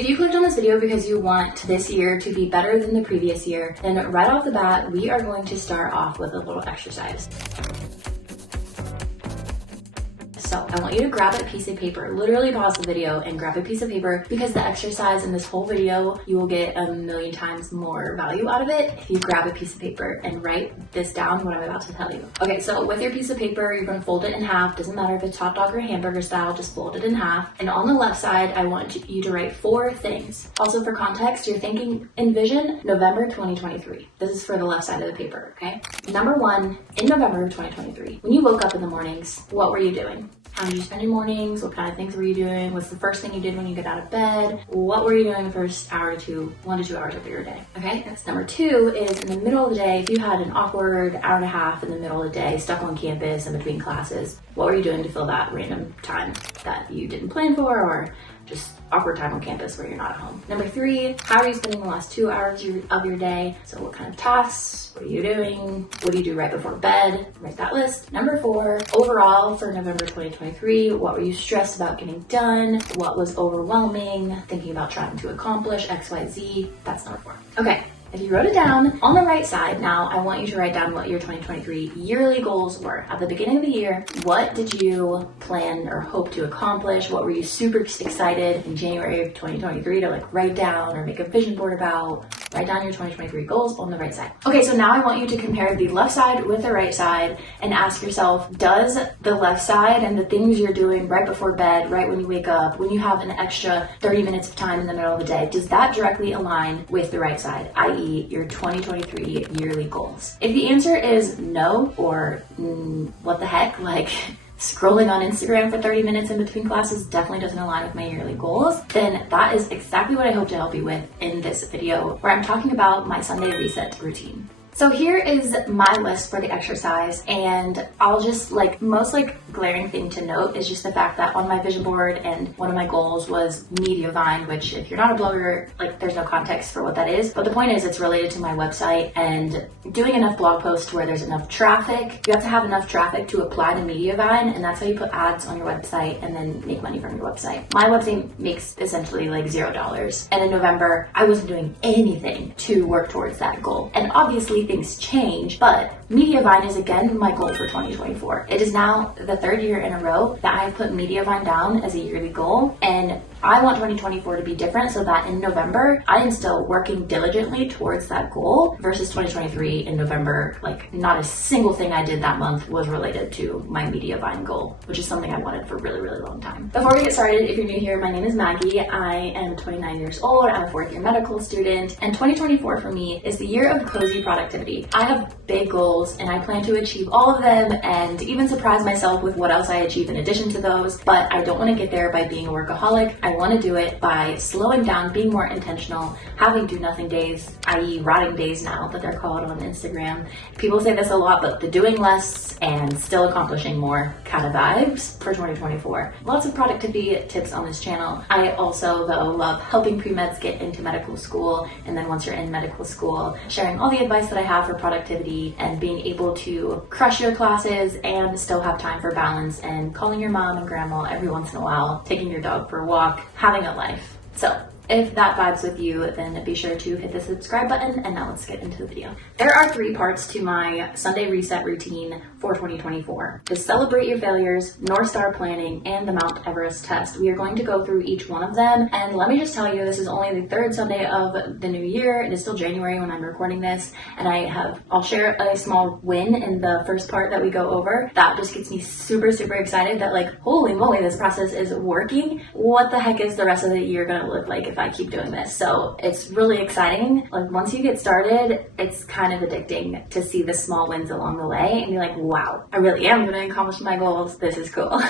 If you clicked on this video because you want this year to be better than the previous year, then right off the bat, we are going to start off with a little exercise. So I want you to grab a piece of paper, literally pause the video and grab a piece of paper, because the exercise in this whole video, you will get a million times more value out of it if you grab a piece of paper and write this down, what I'm about to tell you. Okay, so with your piece of paper, you're gonna fold it in half. Doesn't matter if it's hot dog or hamburger style, just fold it in half. And on the left side, I want you to write 4 things. Also for context, you're thinking, envision November 2023. This is for the left side of the paper, okay? Number 1, in November of 2023, when you woke up in the mornings, what were you doing? How did you spend your mornings? What kind of things were you doing? What's the first thing you did when you get out of bed? What were you doing the first 1 to 2 hours of your day? Okay, that's number 2 is in the middle of the day, if you had an awkward hour and a half in the middle of the day, stuck on campus in between classes, what were you doing to fill that random time that you didn't plan for, or just awkward time on campus where you're not at home? Number 3, how are you spending the last 2 hours of your day? So what kind of tasks? What are you doing? What do you do right before bed? Write that list. Number 4, overall for November 2023, what were you stressed about getting done? What was overwhelming? Thinking about trying to accomplish X, Y, Z. That's number 4. Okay. If you wrote it down, on the right side now, I want you to write down what your 2023 yearly goals were. At the beginning of the year, what did you plan or hope to accomplish? What were you super excited in January of 2023 to write down or make a vision board about? Write down your 2023 goals on the right side. Okay, so now I want you to compare the left side with the right side and ask yourself, does the left side and the things you're doing right before bed, right when you wake up, when you have an extra 30 minutes of time in the middle of the day, does that directly align with the right side, i.e. your 2023 yearly goals? If the answer is no, or what the heck, scrolling on Instagram for 30 minutes in between classes definitely doesn't align with my yearly goals, then that is exactly what I hope to help you with in this video, where I'm talking about my Sunday reset routine. So here is my list for the exercise, and I'll just most glaring thing to note is just the fact that on my vision board, and one of my goals was Mediavine, which if you're not a blogger, there's no context for what that is. But the point is, it's related to my website, and doing enough blog posts where there's enough traffic. You have to have enough traffic to apply to Mediavine, and that's how you put ads on your website and then make money from your website. My website makes essentially $0. And in November, I wasn't doing anything to work towards that goal. And obviously things change, but Mediavine is again my goal for 2024. It is now the 3rd year in a row that I have put Mediavine down as a yearly goal, and I want 2024 to be different so that in November, I am still working diligently towards that goal, versus 2023 in November, not a single thing I did that month was related to my Mediavine goal, which is something I wanted for a really, really long time. Before we get started, if you're new here, my name is Maggie. I am 29 years old. I'm a 4th year medical student, and 2024 for me is the year of cozy productivity. I have big goals, and I plan to achieve all of them and even surprise myself with what else I achieve in addition to those, but I don't want to get there by being a workaholic. I want to do it by slowing down, being more intentional, having do-nothing days, i.e. rotting days now that they're called on Instagram. People say this a lot, but the doing less and still accomplishing more kind of vibes for 2024. Lots of productivity tips on this channel. I also, though, love helping pre-meds get into medical school, and then once you're in medical school, sharing all the advice that I have for productivity and being able to crush your classes and still have time for balance, and calling your mom and grandma every once in a while, taking your dog for a walk, having a life. So if that vibes with you, then be sure to hit the subscribe button, and now let's get into the video. There are 3 parts to my Sunday reset routine for 2024. The Celebrate Your Failures, Northstar Planning, and the Mount Everest Test. We are going to go through each one of them, and let me just tell you, this is only the 3rd Sunday of the new year. It is still January when I'm recording this, and I'll share a small win in the first part that we go over. That just gets me super, super excited that holy moly, this process is working. What the heck is the rest of the year gonna look like if I keep doing this? So it's really exciting. Once you get started, it's kind of addicting to see the small wins along the way and be like, wow, I really am going to accomplish my goals. This is cool.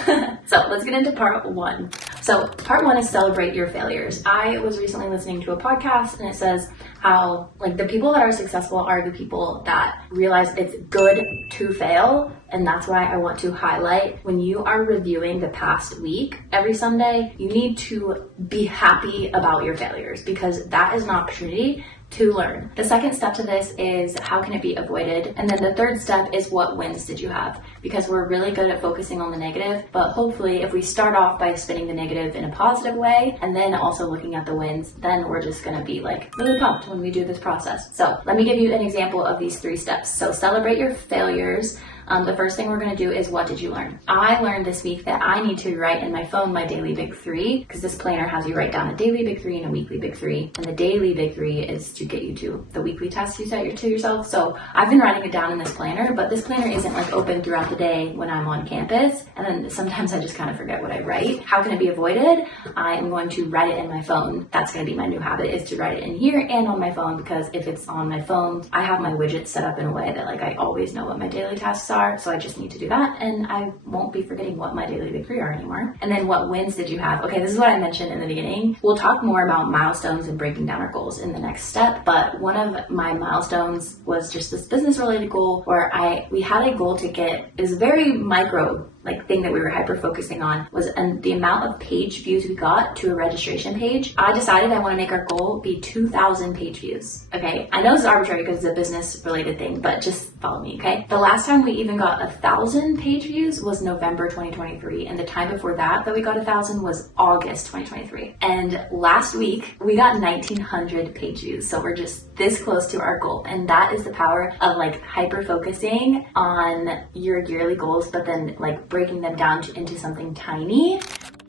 So let's get into part 1. So part 1 is Celebrate Your Failures. I was recently listening to a podcast, and it says how the people that are successful are the people that realize it's good to fail. And that's why I want to highlight, when you are reviewing the past week every Sunday, you need to be happy about your failures, because that is an opportunity to learn. The second step to this is how can it be avoided? And then the third step is what wins did you have? Because we're really good at focusing on the negative, but hopefully if we start off by spinning the negative in a positive way and then also looking at the wins, then we're just gonna be like really pumped when we do this process. So let me give you an example of these 3 steps. So celebrate your failures. The first thing we're going to do is what did you learn? I learned this week that I need to write in my phone my daily big 3 because this planner has you write down a daily big 3 and a weekly big 3. And the daily big 3 is to get you to the weekly tasks you set to yourself. So I've been writing it down in this planner, but this planner isn't like open throughout the day when I'm on campus. And then sometimes I just kind of forget what I write. How can it be avoided? I am going to write it in my phone. That's going to be my new habit, is to write it in here and on my phone, because if it's on my phone, I have my widgets set up in a way that like I always know what my daily tasks are. So I just need to do that and I won't be forgetting what my daily big 3 are anymore. And then what wins did you have? Okay, this is what I mentioned in the beginning. We'll talk more about milestones and breaking down our goals in the next step, but one of my milestones was just this business related goal where we had a goal to get, is very micro thing that we were hyper focusing on, was the amount of page views we got to a registration page. I decided I want to make our goal be 2,000 page views. Okay, I know this is arbitrary because it's a business related thing, but just follow me, okay? The last time we even got 1,000 page views was November 2023, and the time before that we got 1,000 was August 2023. And last week we got 1,900 page views, so we're just this close to our goal. And that is the power of hyper focusing on your yearly goals, but then breaking them down into something tiny.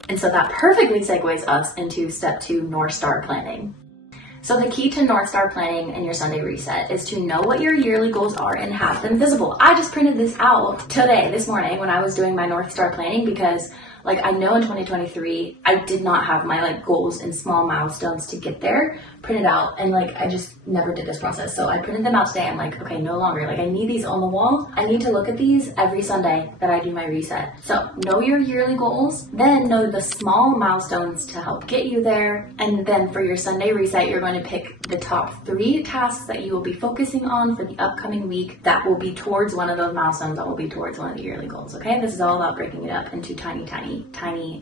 And so that perfectly segues us into step 2, Northstar planning. So the key to Northstar planning and your Sunday reset is to know what your yearly goals are and have them visible. I just printed this out today, this morning, when I was doing my Northstar planning, because I know in 2023, I did not have my goals and small milestones to get there printed out. And I just never did this process. So I printed them out today. I'm okay, no longer. I need these on the wall. I need to look at these every Sunday that I do my reset. So know your yearly goals, then know the small milestones to help get you there. And then for your Sunday reset, you're going to pick the top 3 tasks that you will be focusing on for the upcoming week that will be towards one of those milestones, that will be towards one of the yearly goals. Okay, this is all about breaking it up into tiny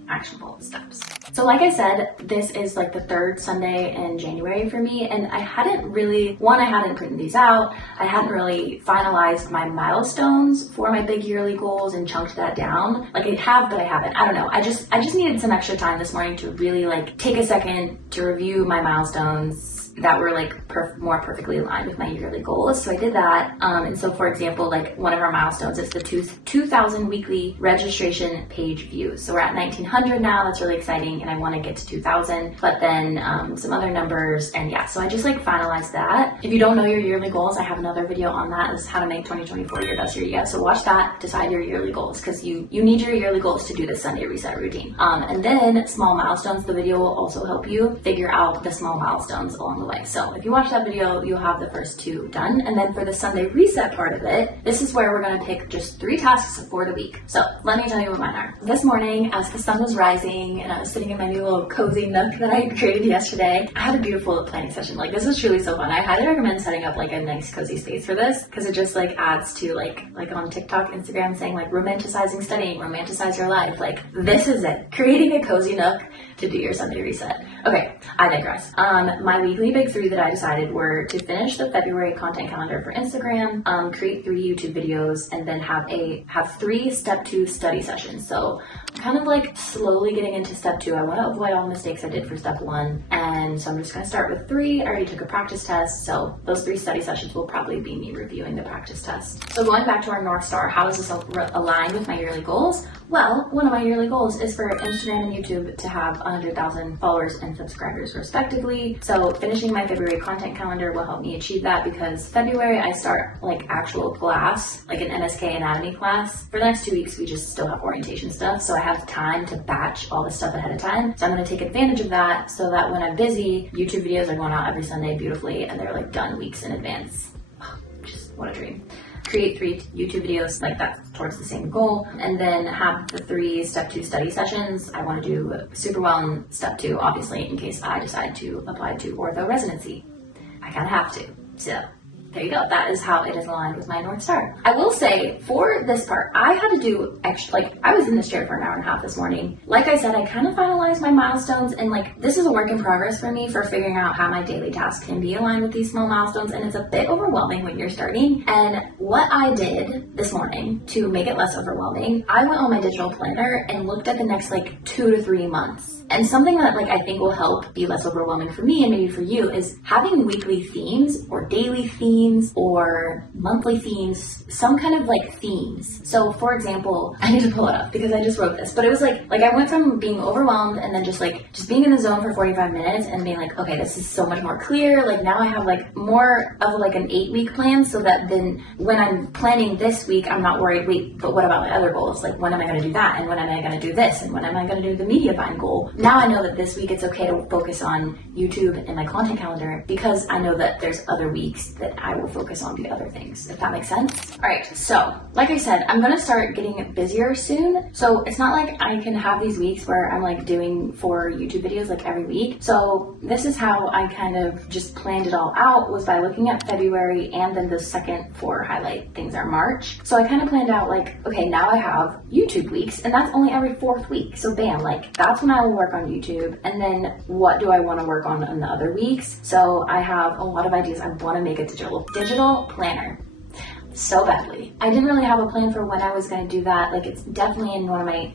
actionable steps. So like I said, this is the 3rd Sunday in January for me, and I hadn't printed these out. I hadn't really finalized my milestones for my big yearly goals and chunked that down. I have, but I haven't. I don't know. I just needed some extra time this morning to really take a second to review my milestones that were more perfectly aligned with my yearly goals. So I did that. And so for example, one of our milestones is the 2,000 weekly registration page views. So we're at 1,900 now. That's really exciting. And I want to get to 2,000, but then some other numbers. And yeah, so I just finalized that. If you don't know your yearly goals, I have another video on that. Is how to make 2024 your best year yet. So watch that, decide your yearly goals, because you need your yearly goals to do the Sunday reset routine. And then small milestones, the video will also help you figure out the small milestones along the way. So if you watch that video, you'll have the first 2 done. And then for the Sunday reset part of it, this is where we're going to pick just 3 tasks for the week. So let me tell you what mine are. This morning, as the sun was rising and I was sitting in my new little cozy nook that I created yesterday, I had a beautiful planning session. This was truly so fun. I highly recommend setting up a nice cozy space for this, because it just adds to on TikTok, Instagram, saying romanticizing studying, romanticize your life. This is it. Creating a cozy nook to do your Sunday reset. Okay, I digress. My weekly big 3 that I decided were to finish the February content calendar for Instagram, create 3 YouTube videos, and then have 3 step 2 study sessions. So I'm kind of slowly getting into step 2. I want to avoid all the mistakes I did for step 1. And so I'm just going to start with 3. I already took a practice test. So those 3 study sessions will probably be me reviewing the practice test. So going back to our North Star, how is this aligned with my yearly goals? Well, one of my yearly goals is for Instagram and YouTube to have 100,000 followers and subscribers respectively. So finishing my February content calendar will help me achieve that, because February I start actual class, an NSK anatomy class. For the next 2 weeks, we just still have orientation stuff. So I have time to batch all the stuff ahead of time. So I'm going to take advantage of that so that when I'm busy, YouTube videos are going out every Sunday beautifully, and they're done weeks in advance. Just what a dream. Create 3 YouTube videos that towards the same goal, and then have the 3 step 2 study sessions. I want to do super well in step 2, obviously, in case I decide to apply to ortho residency. I kind of have to. So there you go. That is how it is aligned with my North Star. I will say for this part, I had to do extra, like I was in this chair for an hour and a half this morning. Like I said, I kind of finalized my milestones, and like this is a work in progress for me for figuring out how my daily tasks can be aligned with these small milestones. And it's a bit overwhelming when you're starting. And what I did this morning to make it less overwhelming, I went on my digital planner and looked at the next like 2 to 3 months. And something that like I think will help be less overwhelming for me and maybe for you is having weekly themes or daily themes or monthly themes, some kind of like themes. So for example, I need to pull it up because I just wrote this, but it was like I went from being overwhelmed and then just being in the zone for 45 minutes and being like, okay, this is so much more clear. Like now I have like more of like an 8-week plan so that then when I'm planning this week, I'm not worried, wait, but what about my other goals? Like when am I going to do that? And when am I going to do this? And when am I going to do the media buying goal? Now I know that this week it's okay to focus on YouTube and my content calendar because I know that there's other weeks that I will focus on the other things, if that makes sense. All right, so like I said, I'm going to start getting busier soon. So it's not like I can have these weeks where I'm like doing 4 YouTube videos like every week. So this is how I kind of just planned it all out, was by looking at February, and then the second 4 highlight things are March. So I kind of planned out like, okay, now I have YouTube weeks, and that's only every 4th week. So bam, like that's when I will work on YouTube. And then what do I want to work on in the other weeks? So I have a lot of ideas. I want to make a digital planner so badly. I didn't really have a plan for when I was going to do that. Like it's definitely in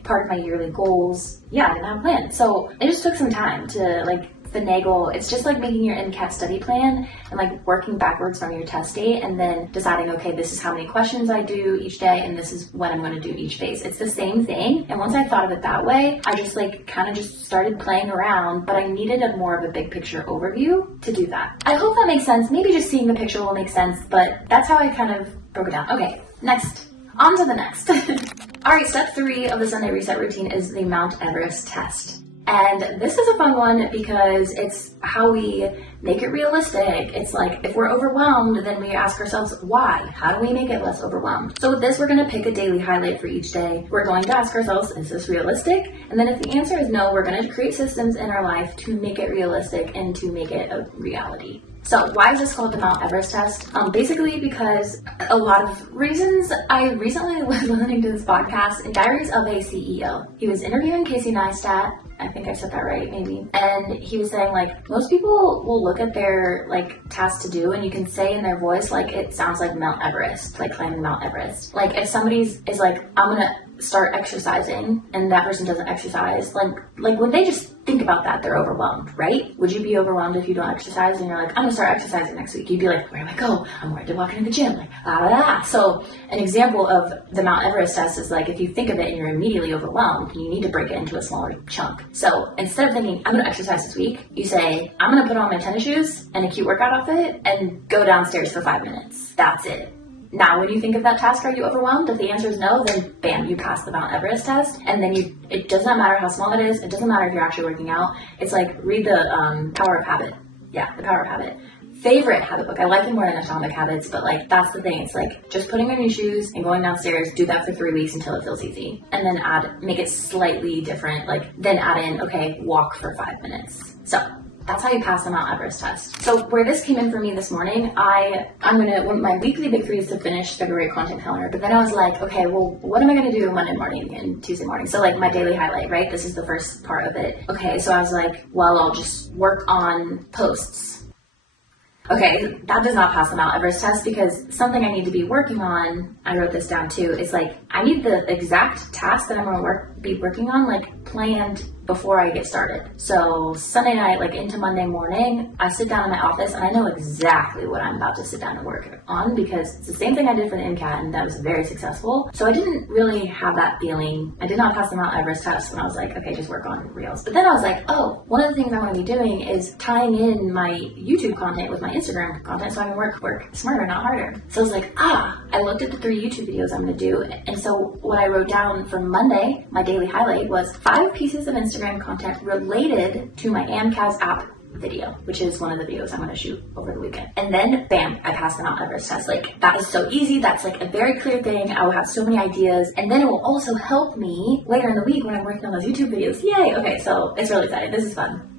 part of my yearly goals. Yeah, I didn't have a plan. So it just took some time to like finagle. It's just like making your MCAT study plan and like working backwards from your test date and then deciding, okay, this is how many questions I do each day and this is when I'm going to do each phase. It's the same thing. And once I thought of it that way, I just like kind of just started playing around, but I needed more of a big picture overview to do that. I hope that makes sense. Maybe just seeing the picture will make sense, but that's how I kind of broke it down. Okay, next. On to the next. All right, step 3 of the Sunday reset routine is the Mount Everest test. And this is a fun one because it's how we make it realistic. It's like if we're overwhelmed, then we ask ourselves, why? How do we make it less overwhelmed? So with this, we're going to pick a daily highlight for each day. We're going to ask ourselves, is this realistic? And then if the answer is no, we're going to create systems in our life to make it realistic and to make it a reality. So why is this called the Mount Everest test? Basically because a lot of reasons. I recently was listening to this podcast, Diaries of a CEO. He was interviewing Casey Neistat. I think I said that right, maybe. And he was saying like, most people will look at their like task to do and you can say in their voice, like it sounds like Mount Everest, like climbing Mount Everest. Like if somebody's is like, I'm gonna start exercising and that person doesn't exercise, like when they just think about that, they're overwhelmed, right? Would you be overwhelmed if you don't exercise and you're like, I'm gonna start exercising next week? You'd be like, where do I go? I'm ready to walk into the gym, like blah, blah, blah. So an example of the Mount Everest test is like, if you think of it and you're immediately overwhelmed, you need to break it into a smaller chunk. So instead of thinking, I'm gonna exercise this week, you say, I'm gonna put on my tennis shoes and a cute workout outfit and go downstairs for 5 minutes. That's it. Now, when you think of that task, are you overwhelmed? If the answer is no, then bam, you pass the Mount Everest test. And then it does not matter how small it is. It doesn't matter if you're actually working out. It's like, read the Power of Habit. Yeah, the Power of Habit. Favorite habit book. I like it more than Atomic Habits, but like, that's the thing. It's like just putting on your shoes and going downstairs, do that for 3 weeks until it feels easy. And then make it slightly different. Like then add in, okay, walk for 5 minutes. So that's how you pass the Mount Everest test. So where this came in for me this morning, my weekly big 3 is to finish February content calendar. But then I was like, okay, well, what am I going to do Monday morning and Tuesday morning? So like my daily highlight, right? This is the first part of it. Okay, so I was like, well, I'll just work on posts. Okay, that does not pass the Mount Everest test because something I need to be working on, I wrote this down too, is like, I need the exact task that I'm going to be working on, like planned before I get started. So Sunday night, like into Monday morning, I sit down in my office and I know exactly what I'm about to sit down and work on because it's the same thing I did for the MCAT and that was very successful. So I didn't really have that feeling. I did not pass the Mount Everest test when I was like, okay, just work on Reels. But then I was like, oh, one of the things I want to be doing is tying in my YouTube content with my Instagram content so I can work smarter, not harder. So I was like, I looked at the 3 YouTube videos I'm going to do. And so what I wrote down for Monday, my daily highlight was 5 pieces of Instagram content related to my AMCAS app video, which is one of the videos I'm going to shoot over the weekend. And then bam, I passed the Mount Everest test. Like that is so easy. That's like a very clear thing. I will have so many ideas and then it will also help me later in the week when I'm working on those YouTube videos. Yay. Okay. So it's really exciting. This is fun.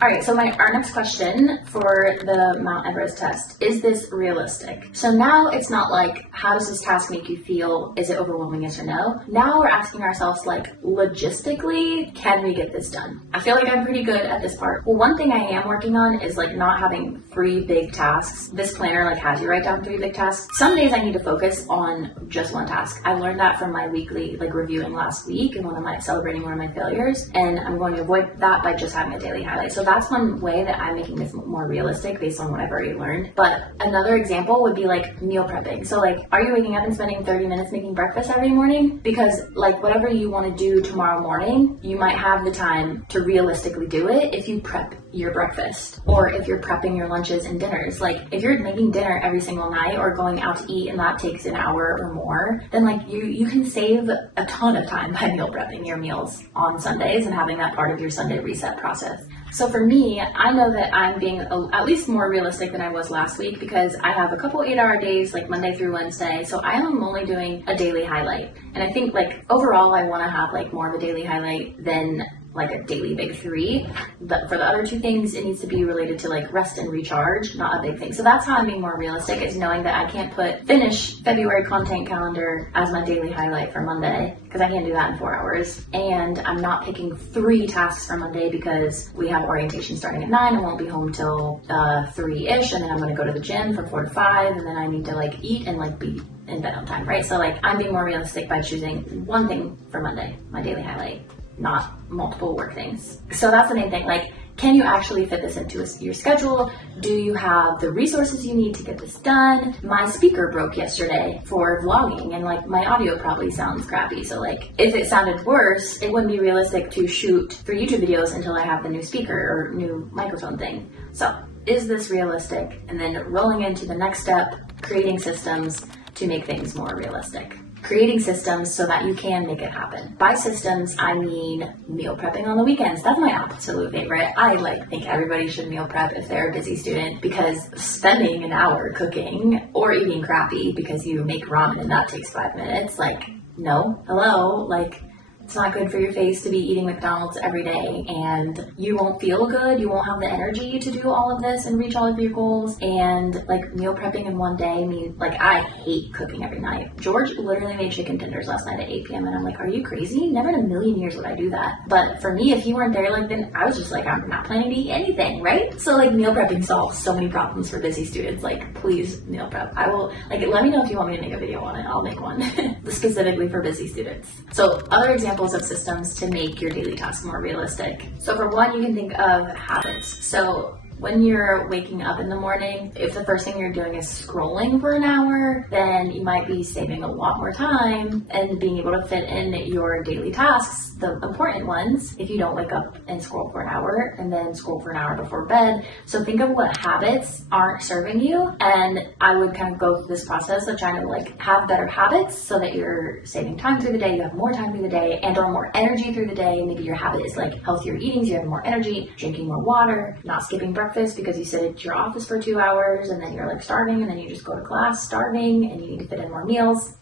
All right, so our next question for the Mount Everest test, is this realistic? So now it's not like, how does this task make you feel? Is it overwhelming, yes or no? Now we're asking ourselves, like, logistically, can we get this done? I feel like I'm pretty good at this part. Well, one thing I am working on is like not having 3 big tasks. This planner like has you write down 3 big tasks. Some days I need to focus on just one task. I learned that from my weekly like reviewing last week and celebrating one of my failures, and I'm going to avoid that by just having a daily highlight. So that's one way that I'm making this more realistic based on what I've already learned. But another example would be like meal prepping. So like, are you waking up and spending 30 minutes making breakfast every morning? Because like whatever you want to do tomorrow morning, you might have the time to realistically do it if you prep your breakfast, or if you're prepping your lunches and dinners. Like if you're making dinner every single night or going out to eat and that takes an hour or more, then like you can save a ton of time by meal prepping your meals on Sundays and having that part of your Sunday reset process. So for me, I know that I'm being at least more realistic than I was last week because I have a couple 8-hour days like Monday through Wednesday. So I am only doing a daily highlight. And I think like overall I want to have like more of a daily highlight than like a daily big 3. But for the other 2 things, it needs to be related to like rest and recharge, not a big thing. So that's how I'm being more realistic, is knowing that I can't finish February content calendar as my daily highlight for Monday, because I can't do that in 4 hours. And I'm not picking 3 tasks for Monday because we have orientation starting at 9 and won't be home till 3-ish. And then I'm going to go to the gym from 4 to 5. And then I need to like eat and like be in bed on time, right? So like I'm being more realistic by choosing one thing for Monday, my daily highlight, not multiple work things. So that's the main thing. Like, can you actually fit this into your schedule? Do you have the resources you need to get this done? My speaker broke yesterday for vlogging and like my audio probably sounds crappy. So like if it sounded worse, it wouldn't be realistic to shoot for YouTube videos until I have the new speaker or new microphone thing. So is this realistic? And then rolling into the next step, creating systems to make things more realistic. Creating systems so that you can make it happen. By systems, I mean meal prepping on the weekends. That's my absolute favorite. I think everybody should meal prep if they're a busy student, because spending an hour cooking or eating crappy because you make ramen and that takes 5 minutes, like, no, hello, like, it's not good for your face to be eating McDonald's every day, and you won't feel good. You won't have the energy to do all of this and reach all of your goals. And like meal prepping in one day means, like, I hate cooking every night. George literally made chicken tenders last night at 8 p.m. and I'm like, are you crazy? Never in a million years would I do that. But for me, if he weren't there, like, then I was just like, I'm not planning to eat anything, right? So like meal prepping solves so many problems for busy students. Like, please meal prep. I will, like, let me know if you want me to make a video on it. I'll make one specifically for busy students. So other examples of systems to make your daily tasks more realistic. So for one, you can think of habits. So when you're waking up in the morning, if the first thing you're doing is scrolling for an hour, then you might be saving a lot more time and being able to fit in your daily tasks, the important ones, if you don't wake up and scroll for an hour and then scroll for an hour before bed. So think of what habits aren't serving you, and I would kind of go through this process of trying to like have better habits so that you're saving time through the day, you have more time through the day, and or more energy through the day. Maybe your habit is like healthier eating, so you have more energy, drinking more water, not skipping breakfast because you sit at your office for 2 hours and then you're like starving, and then you just go to class starving and you need to fit in more meals.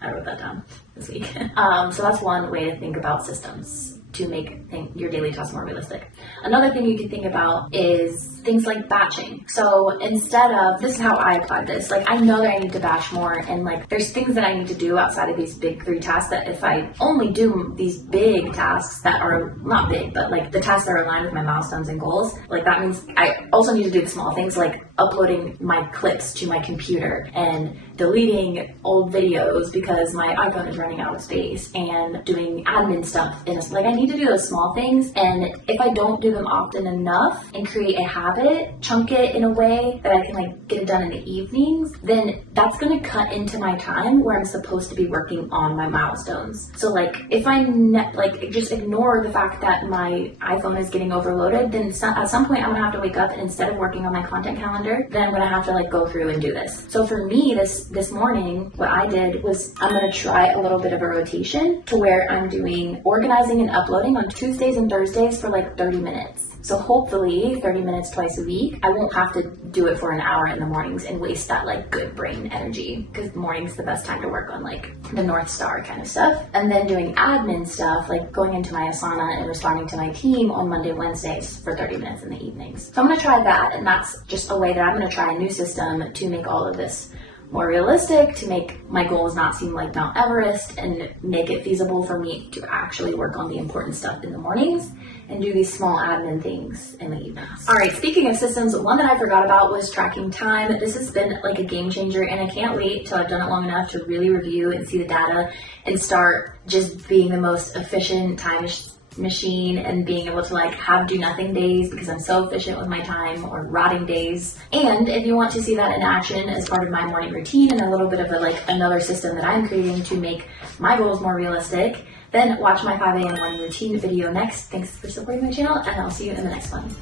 I wrote that down this week. So that's one way to think about systems to make your daily tasks more realistic. Another thing you can think about is things like batching. So instead of, this is how I applied this, like I know that I need to batch more, and like there's things that I need to do outside of these big 3 tasks that if I only do these big tasks that are not big, but like the tasks that are aligned with my milestones and goals, like that means I also need to do the small things like uploading my clips to my computer and deleting old videos because my iPhone is running out of space, and doing admin stuff. Like I need to do those small things, and if I don't do them often enough and create a habit, chunk it in a way that I can like get it done in the evenings, then that's going to cut into my time where I'm supposed to be working on my milestones. So like if I just ignore the fact that my iPhone is getting overloaded, then at some point I'm going to have to wake up, and instead of working on my content calendar, then I'm going to have to like go through and do this. So for me this morning, what I did was I'm going to try a little bit of a rotation to where I'm doing organizing and uploading on Tuesdays and Thursdays for like 30 minutes. So hopefully 30 minutes twice a week. I won't have to do it for an hour in the mornings and waste that like good brain energy, because morning's the best time to work on like the Northstar kind of stuff. And then doing admin stuff, like going into my Asana and responding to my team on Monday, Wednesdays for 30 minutes in the evenings. So I'm gonna try that, and that's just a way that I'm gonna try a new system to make all of this more realistic, to make my goals not seem like Mount Everest, and make it feasible for me to actually work on the important stuff in the mornings and do these small admin things in the evenings. All right, speaking of systems, one that I forgot about was tracking time. This has been like a game changer, and I can't wait till I've done it long enough to really review and see the data and start just being the most efficient time machine and being able to like have do nothing days because I'm so efficient with my time, or rotting days. And if you want to see that in action as part of my morning routine and a little bit of a like another system that I'm creating to make my goals more realistic, then watch my 5 a.m. morning routine video next. Thanks for supporting my channel, and I'll see you in the next one.